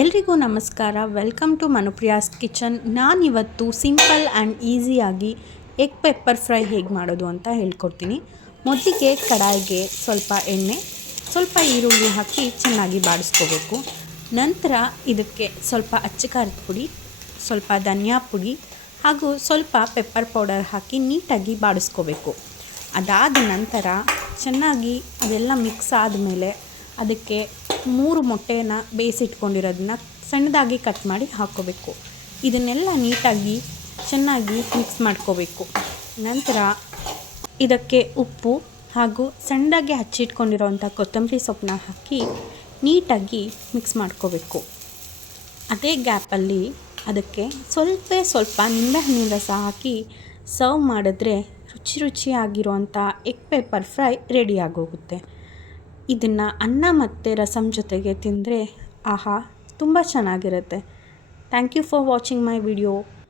ಎಲ್ರಿಗೂ ನಮಸ್ಕಾರ. Welcome to ಮನುಪ್ರಿಯಾಸ್ ಕಿಚನ್. ನಾನಿವತ್ತು ಸಿಂಪಲ್ ಆ್ಯಂಡ್ ಈಸಿಯಾಗಿ ಎಗ್ ಪೆಪ್ಪರ್ ಫ್ರೈ ಹೇಗೆ ಮಾಡೋದು ಅಂತ ಹೇಳ್ಕೊಡ್ತೀನಿ. ಮೊದಲಿಗೆ ಕಡಾಯಿಗೆ ಸ್ವಲ್ಪ ಎಣ್ಣೆ, ಸ್ವಲ್ಪ ಈರುಳ್ಳಿ ಹಾಕಿ ಚೆನ್ನಾಗಿ ಬಾಡಿಸ್ಕೋಬೇಕು. ನಂತರ ಇದಕ್ಕೆ ಸ್ವಲ್ಪ ಅಚ್ಚ ಖಾರದ ಪುಡಿ, ಸ್ವಲ್ಪ ಧನಿಯಾ ಪುಡಿ ಹಾಗೂ ಸ್ವಲ್ಪ ಪೆಪ್ಪರ್ ಪೌಡರ್ ಹಾಕಿ ನೀಟಾಗಿ ಬಾಡಿಸ್ಕೋಬೇಕು. ಅದಾದ ನಂತರ ಚೆನ್ನಾಗಿ ಅದೆಲ್ಲ ಮಿಕ್ಸ್ ಆದಮೇಲೆ ಅದಕ್ಕೆ 3 ಮೊಟ್ಟೆಯನ್ನು ಬೇಯಿಸಿಟ್ಕೊಂಡಿರೋದನ್ನ ಸಣ್ಣದಾಗಿ ಕಟ್ ಮಾಡಿ ಹಾಕ್ಕೋಬೇಕು. ಇದನ್ನೆಲ್ಲ ನೀಟಾಗಿ ಚೆನ್ನಾಗಿ ಮಿಕ್ಸ್ ಮಾಡ್ಕೋಬೇಕು. ನಂತರ ಇದಕ್ಕೆ ಉಪ್ಪು ಹಾಗೂ ಸಣ್ಣದಾಗಿ ಹಚ್ಚಿಟ್ಕೊಂಡಿರೋವಂಥ ಕೊತ್ತಂಬರಿ ಸೊಪ್ಪನ್ನ ಹಾಕಿ ನೀಟಾಗಿ ಮಿಕ್ಸ್ ಮಾಡ್ಕೋಬೇಕು. ಅದೇ ಗ್ಯಾಪಲ್ಲಿ ಅದಕ್ಕೆ ಸ್ವಲ್ಪ ನಿಂಬೆಹಣ್ಣಿನ ರಸ ಹಾಕಿ ಸರ್ವ್ ಮಾಡಿದ್ರೆ ರುಚಿಯಾಗಿರೋವಂಥ ಎಗ್ ಪೆಪ್ಪರ್ ಫ್ರೈ ರೆಡಿಯಾಗೋಗುತ್ತೆ. ಇದನ್ನು ಅನ್ನ ಮತ್ತು ರಸಮ್ ಜೊತೆಗೆ ತಿಂದರೆ ಆಹಾ ತುಂಬ ಚೆನ್ನಾಗಿರುತ್ತೆ. Thank you for watching my video.